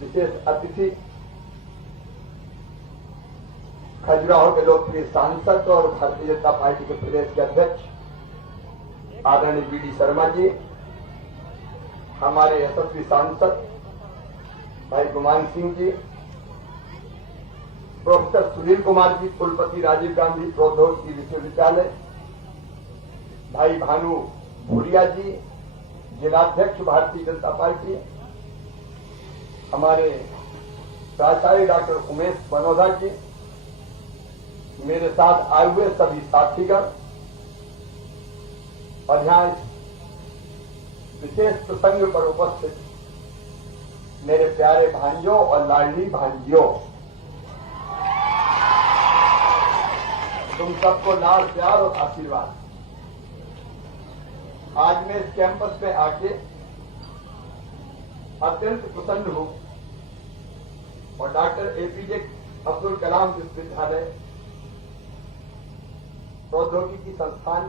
विशेष अतिथि, खजुराहो के लोकप्रिय सांसद और भारतीय जनता पार्टी के प्रदेश के अध्यक्ष आदरणीय बीडी शर्मा जी, हमारे यशस्वी सांसद भाई गुमान सिंह जी, प्रोफेसर सुनील कुमार जी, कुलपति राजीव गांधी प्रौद्योगिकी विश्वविद्यालय, भाई भानु भूरिया जी, जिलाध्यक्ष भारतीय जनता पार्टी, हमारे प्राचार्य डॉक्टर उमेश बनोदा जी, मेरे साथ आए हुए सभी साथीगण और यहां विशेष प्रसंग पर उपस्थित मेरे प्यारे भांजों और लाडली भांजियों, तुम सबको लाड़ प्यार और आशीर्वाद। आज मैं इस कैंपस में आके अत्यंत प्रसन्न हूं और डॉक्टर एपीजे अब्दुल कलाम विश्वविद्यालय प्रौद्योगिकी संस्थान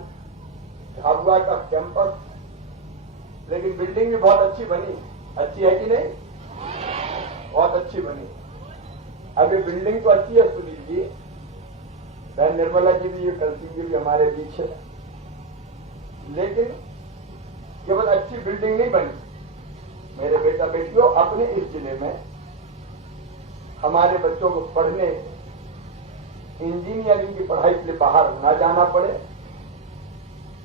झाबुआ का कैंपस, लेकिन बिल्डिंग भी बहुत अच्छी बनी, अच्छी है कि नहीं? बहुत अच्छी बनी। अभी बिल्डिंग तो अच्छी है सुनील जी, बहन निर्मला जी भी, कल सिंह जी भी हमारे बीच है, लेकिन केवल अच्छी बिल्डिंग नहीं बनी। मेरे बेटा बेटियों, अपने इस जिले में हमारे बच्चों को पढ़ने, इंजीनियरिंग की पढ़ाई के लिए बाहर न जाना पड़े,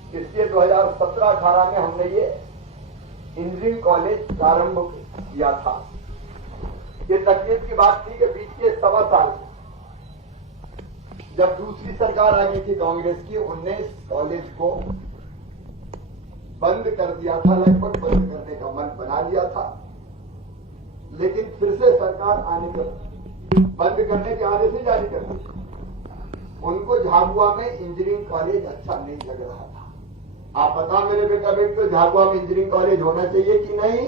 इसलिए 2017-18 में हमने ये इंजीनियरिंग कॉलेज प्रारंभ किया था। ये तकलीफ की बात थी कि बीच के 1.25 साल जब दूसरी सरकार आ गई थी कांग्रेस की, 19 कॉलेज को बंद कर दिया था, लगभग बंद करने का मन बना लिया था, लेकिन फिर से सरकार आने पर बंद करने के आदेश नहीं जारी कर दी। उनको झाबुआ में इंजीनियरिंग कॉलेज अच्छा नहीं लग रहा था। आप बताओ मेरे बेटा बेटियों, झाबुआ में इंजीनियरिंग कॉलेज होना चाहिए कि नहीं?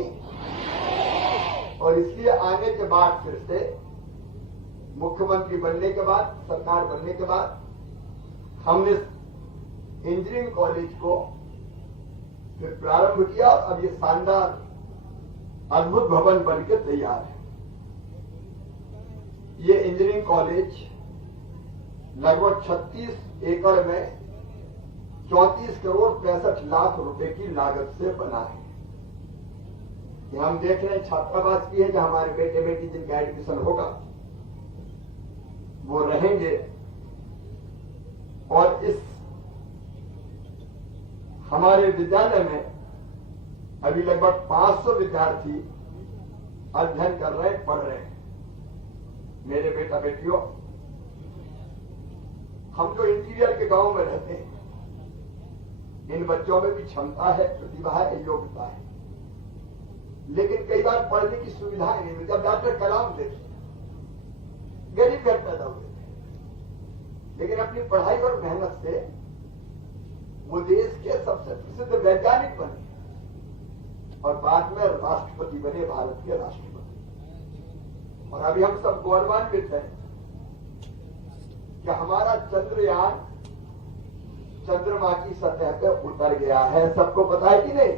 और इसलिए आने के बाद फिर से मुख्यमंत्री बनने के बाद, सरकार बनने के बाद, हमने इंजीनियरिंग कॉलेज को फिर प्रारंभ किया। अब ये शानदार अद्भुत भवन बनकर तैयार है। ये इंजीनियरिंग कॉलेज लगभग 36 एकड़ में 34 करोड़ 65 लाख रुपए की लागत से बना है। ये हम देख रहे हैं छात्रावास भी है, जहां हमारे बेटे बेटी जिनका एडमिशन होगा वो रहेंगे। और इस हमारे विद्यालय में अभी लगभग 500 विद्यार्थी अध्ययन कर रहे हैं, पढ़ रहे हैं। मेरे बेटा बेटियों, हम जो इंटीरियर के गांव में रहते हैं, इन बच्चों में भी क्षमता है, प्रतिभा है, योग्यता है, लेकिन कई बार पढ़ने की सुविधाएं नहीं मिलती। अब डॉक्टर कलाम देखिए, गरीब घर पैदा हुए थे, लेकिन अपनी पढ़ाई और मेहनत से वो देश के सबसे प्रसिद्ध वैज्ञानिक बने और बाद में राष्ट्रपति बने, भारत के राष्ट्रपति। और अभी हम सब गौरवान्वित हैं कि हमारा चंद्रयान चंद्रमा की सतह पर उतर गया है। सबको पता है कि नहीं?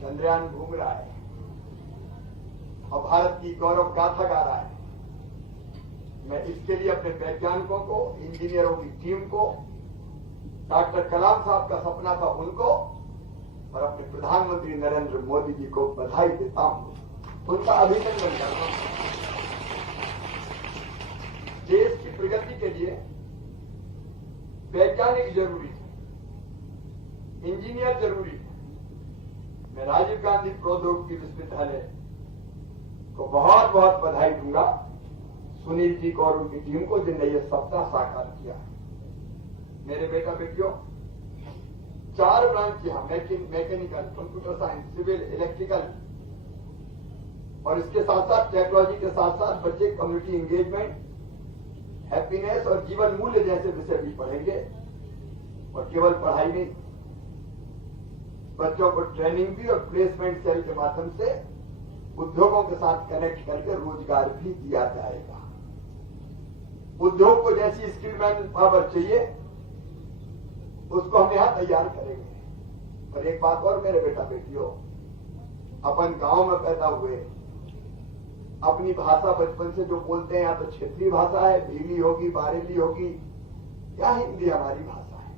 चंद्रयान घूम रहा है और भारत की गौरव गाथा गा रहा है। मैं इसके लिए अपने वैज्ञानिकों को, इंजीनियरों की टीम को, डॉक्टर कलाम साहब का सपना था उनको, और अपने प्रधानमंत्री नरेंद्र मोदी जी को बधाई देता हूं, उनका अभिनंदन करता हूं। देश की प्रगति के लिए वैज्ञानिक जरूरी है, इंजीनियर जरूरी है। मैं राजीव गांधी प्रौद्योगिकी विश्वविद्यालय को बहुत बहुत बधाई दूंगा, सुनील जी को और उनकी टीम को, जिनने ये सपना साकार किया। मेरे बेटा बेटियों, 4 ब्रांच यहां, mechanical, computer science, civil, electrical, और इसके साथ साथ टेक्नोलॉजी के साथ साथ बच्चे कम्युनिटी एंगेजमेंट, हैप्पीनेस और जीवन मूल्य जैसे विषय भी पढ़ेंगे। और केवल पढ़ाई नहीं, बच्चों को ट्रेनिंग भी और प्लेसमेंट सेल के माध्यम से उद्योगों के साथ कनेक्ट करके रोजगार भी दिया जाएगा। उद्योग को जैसी स्किल मैन पावर चाहिए उसको हम यहां तैयार करेंगे। और एक बात और मेरे बेटा बेटियों, अपन गांव में पैदा हुए, अपनी भाषा बचपन से जो बोलते हैं या तो क्षेत्रीय भाषा है, भीली होगी, बारेली होगी, या हिंदी हमारी भाषा है।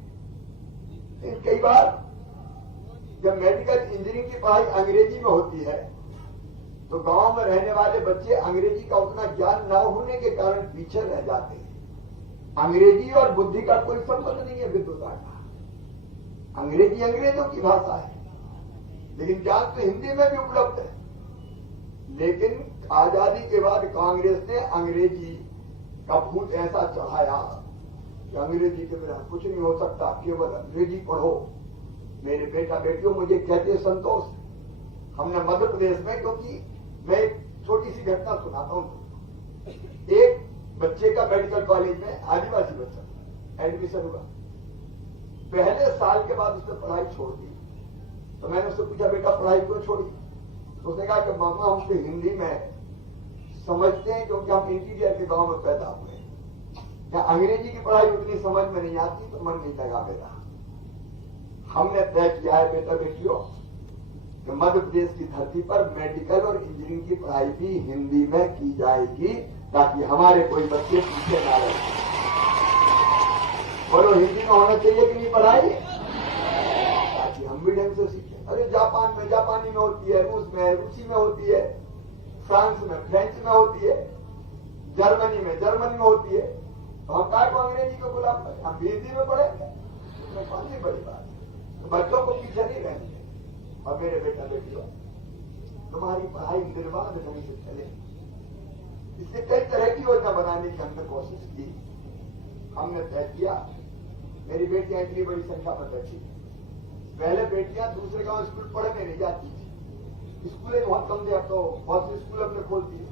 लेकिन कई बार जब मेडिकल इंजीनियरिंग की पढ़ाई अंग्रेजी में होती है तो गांव में रहने वाले बच्चे अंग्रेजी का उतना ज्ञान न होने के कारण पीछे रह जाते हैं। अंग्रेजी और बुद्धि का कोई संबंध नहीं है विद्वता का। अंग्रेजी अंग्रेजों की भाषा है, लेकिन ज्ञान तो हिंदी में भी उपलब्ध है। लेकिन आजादी के बाद कांग्रेस ने अंग्रेजी का भूत ऐसा चढ़ाया कि अंग्रेजी के बिना कुछ नहीं हो सकता, केवल अंग्रेजी पढ़ो। मेरे बेटा बेटियों मुझे कहते संतोष, हमने मध्य प्रदेश में, क्योंकि मैं एक छोटी सी घटना सुनाता हूं। एक बच्चे का मेडिकल कॉलेज में, आदिवासी बच्चा, एडमिशन हुआ। पहले साल के बाद उसने पढ़ाई छोड़ दी। तो मैंने उससे पूछा, बेटा पढ़ाई क्यों छोड़ी? तो उसने कहा कि मामा हम तो हिंदी में समझते हैं क्योंकि हम इंटीरियर के गांव में पैदा हुए हैं। या अंग्रेजी की पढ़ाई उतनी समझ में नहीं आती तो मन नहीं लगा मेरा। हमने तय किया है बेटा बेटियों कि मध्य प्रदेश की धरती पर मेडिकल और इंजीनियरिंग की पढ़ाई भी हिंदी में की जाएगी, ताकि हमारे कोई बच्चे पीछे ना रहे। और वो हिंदी में होना चाहिए कि नहीं पढ़ाई, ताकि हम भी ढंग से सीखें। अरे जापान में जापानी में होती है, रूस में रूसी में होती है, फ्रांस में फ्रेंच में होती है, जर्मनी में जर्मनी में होती है। तो हम काय को अंग्रेजी को गुलाम करें? हम भी हिंदी में पढ़ेंगे, इसमें कौन सी बड़ी बात है। तो बच्चों को पीछे नहीं रहने। और मेरे बेटा बेटियों, तुम्हारी पढ़ाई निर्बाध ढंग से चले, इसलिए कई तरह की योजना बनाने की हमने कोशिश की। हमने तय किया, मेरी बेटियां इतनी बड़ी संख्या में बैठी। पहले बेटियां दूसरे गांव स्कूल पढ़ने नहीं जाती थी, स्कूलें बहुत कम थे, अब तो बहुत से स्कूल हमने खोल दिए।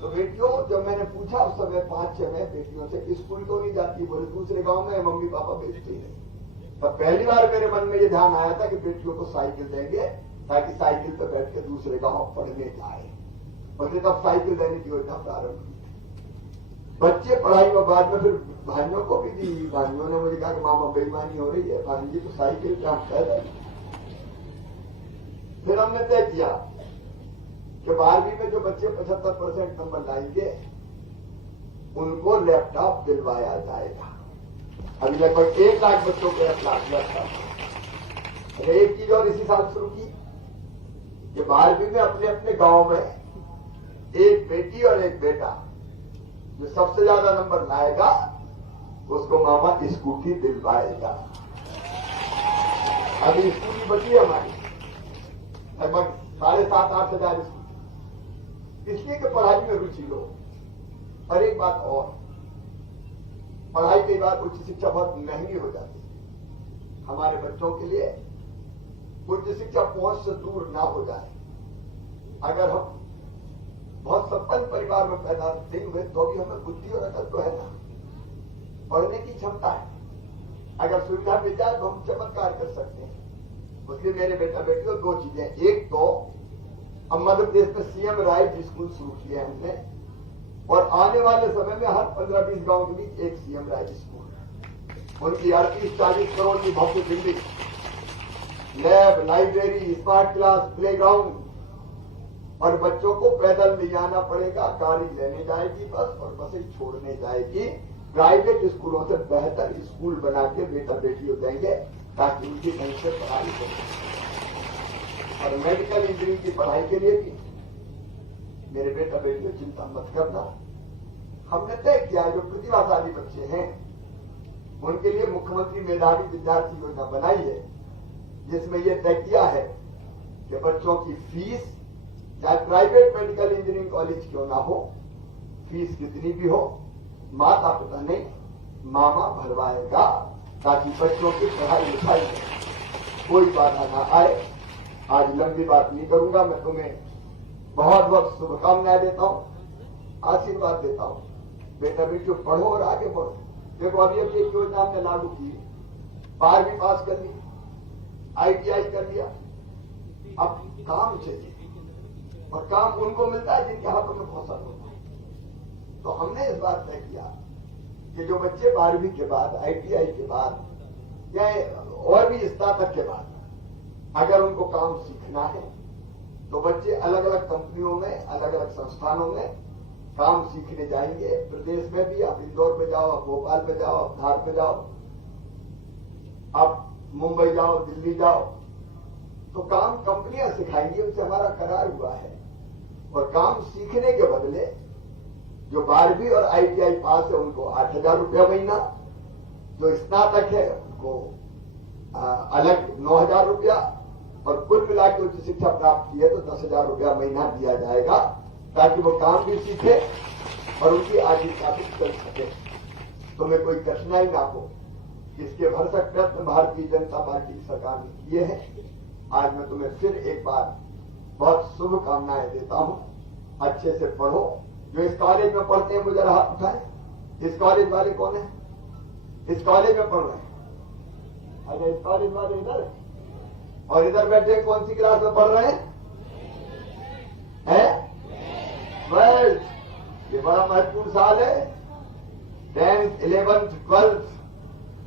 तो बेटियों, जब मैंने पूछा उस समय 5-6 में बेटियों से स्कूल क्यों नहीं जाती, बोले दूसरे गांव में मम्मी पापा भेजते ही नहीं। तब पहली बार मेरे मन में ये ध्यान आया था कि बेटियों को साइकिल देंगे ताकि साइकिल पर बैठ के दूसरे गांव पढ़ने जाए। बोलते तब साइकिल देने की योजना प्रारंभ की। बच्चे पढ़ाई में बाद में फिर भाइयों को भी दी। भाइयों ने मुझे कहा कि मामा बेईमानी हो रही है, भांजी तो साइकिल पे हम कह रहे। फिर हमने तय किया कि 12वीं में जो बच्चे 75% नंबर लाएंगे उनको लैपटॉप दिलवाया जाएगा। अभी लगभग 1 लाख बच्चों को लैपटॉप। एक चीज और इसी साल शुरू की कि 12वीं में अपने अपने गांव में एक बेटी और एक बेटा जो सबसे ज्यादा नंबर लाएगा उसको मामा स्कूटी दिलवाएगा। अभी स्कूटी बची है हमारी लगभग 7,500-8 हजार स्कूटी, इसलिए कि पढ़ाई में रुचि लो। और एक बात और, पढ़ाई के बाद उच्च शिक्षा बहुत महंगी हो जाती है। हमारे बच्चों के लिए उच्च शिक्षा पहुंच से दूर ना हो जाए। अगर हम बहुत संपन्न परिवार में पैदा नहीं हुए तो भी हमें बुद्धि और अकल तो है ना, पढ़ने की क्षमता है। अगर सुविधा मिल जाए तो हम चमत्कार कर सकते हैं। इसलिए मेरे बेटा बेटियों 2 चीजें, एक तो अब मध्य प्रदेश में सीएम राइट स्कूल शुरू किए हमने, और आने वाले समय में हर 15-20 गांव के बीच एक सीएम राइट स्कूल। उनकी 38-40 करोड़ की भव्य building, lab, library, smart class, playground, और बच्चों को पैदल ले जाना पड़ेगा, गाड़ी लेने जाएगी बस और बसें छोड़ने जाएगी। प्राइवेट स्कूलों से बेहतर स्कूल बना के बेटा बेटियों देंगे ताकि उनकी ढंग से पढ़ाई हो। और मेडिकल इंजीनियरिंग की पढ़ाई के लिए भी मेरे बेटा बेटियों चिंता मत करना। हमने तय किया जो प्रतिभाशाली बच्चे हैं उनके लिए मुख्यमंत्री मेधावी विद्यार्थी योजना बनाई है, जिसमें यह तय किया है कि बच्चों की फीस चाहे प्राइवेट मेडिकल इंजीनियरिंग कॉलेज क्यों ना हो, फीस कितनी भी हो, माता पिता नहीं मामा भरवाएगा, ताकि बच्चों की पढ़ाई लिखाई में कोई बाधा ना आए। आज लंबी बात नहीं करूंगा, मैं तुम्हें बहुत बहुत शुभकामनाएं देता हूं, आशीर्वाद देता हूं। बेटा बेटियों पढ़ो और आगे बढ़ो। देखो अभी अभी एक योजना हमने लागू की, 12वीं पास कर ली, ITI कर लिया, अब काम चाहिए, और काम उनको मिलता है जिनके हाथों में कौशल होता है। तो हमने इस बात तय किया कि जो बच्चे 12वीं के बाद, ITI के बाद या और भी स्नातक के बाद अगर उनको काम सीखना है तो बच्चे अलग अलग कंपनियों में, अलग अलग संस्थानों में काम सीखने जाएंगे। प्रदेश में भी आप इंदौर में जाओ, आप भोपाल में जाओ, आप धार में जाओ, आप मुंबई जाओ, दिल्ली जाओ, तो काम कंपनियां सिखाएंगी, उनसे हमारा करार हुआ है। और काम सीखने के बदले जो 12वीं और ITI पास है उनको 8,000 रुपया महीना, जो स्नातक है उनको अलग 9,000 रुपया, और कुल मिलाकर उच्च शिक्षा प्राप्त की है तो 10,000 रुपया महीना दिया जाएगा, ताकि वो काम भी सीखे और उनकी आजीविका भी चल सके। तुम्हें कोई कठिनाई ना हो, इसके भरसक प्रयत्न भारतीय जनता पार्टी की सरकार ने किए हैं। आज मैं तुम्हें फिर एक बार बहुत शुभकामनाएं देता हूं। अच्छे से पढ़ो। जो इस कॉलेज में पढ़ते हैं मुझे हाथ उठाए। इस कॉलेज वाले कौन है? इस कॉलेज में पढ़ रहे हैं। अच्छा, इस कॉलेज वाले इधर है और इधर बैठे कौन सी क्लास में पढ़ रहे हैं? 12th। ये बड़ा महत्वपूर्ण साल है। 10th, 11th, 12th।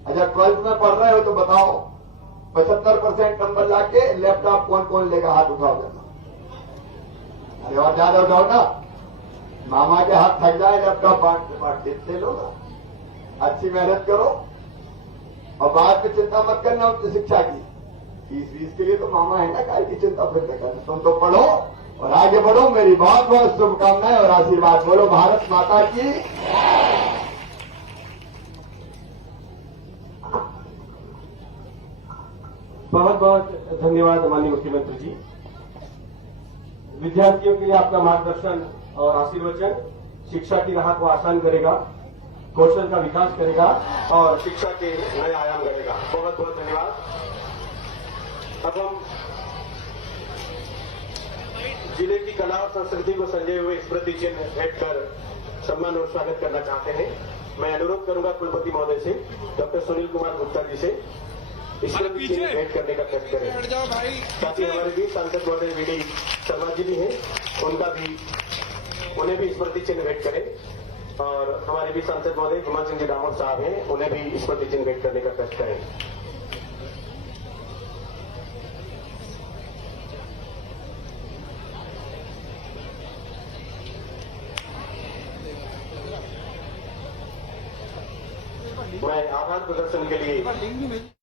अच्छा, 12th में पढ़ रहे हो तो बताओ 75% नंबर लाके लैपटॉप कौन कौन लेगा? हाथ उठाओ जरा। अरे और ज्यादा उठाओ ना, मामा के हाथ थक जाए लैपटॉप बांटते से लो ना। अच्छी मेहनत करो और बाद में चिंता मत करना उच्च शिक्षा की। फीस के लिए तो मामा है ना, काय की चिंता फिर करना। तुम तो पढ़ो और आगे बढ़ो। मेरी बहुत बहुत शुभकामनाएं और आशीर्वाद। बोलो भारत माता की। बहुत बहुत धन्यवाद माननीय मुख्यमंत्री जी। विद्यार्थियों के लिए आपका मार्गदर्शन और आशीर्वचन शिक्षा की राह को आसान करेगा, कौशल का विकास करेगा और शिक्षा के नए आयाम करेगा। बहुत बहुत धन्यवाद। अब हम जिले की कला और संस्कृति को संजय हुए स्मृति चिन्ह भेंट कर सम्मान और स्वागत करना चाहते हैं। मैं अनुरोध करूंगा कुलपति महोदय से, डॉक्टर सुनील कुमार गुप्ता जी से स्मृति चिन्ह भेंट करने का प्रयास करें, ताकि हमारे भी सांसद महोदय VD शर्मा जी भी हैं, उन्हें भी स्मृति चिन्ह भेंट करें। और हमारे भी सांसद महोदय हिमांशु सिंह जी डामोर साहब हैं, उन्हें भी स्मृति चिन्ह भेंट करने का प्रयास करें। मैं आभार प्रदर्शन के लिए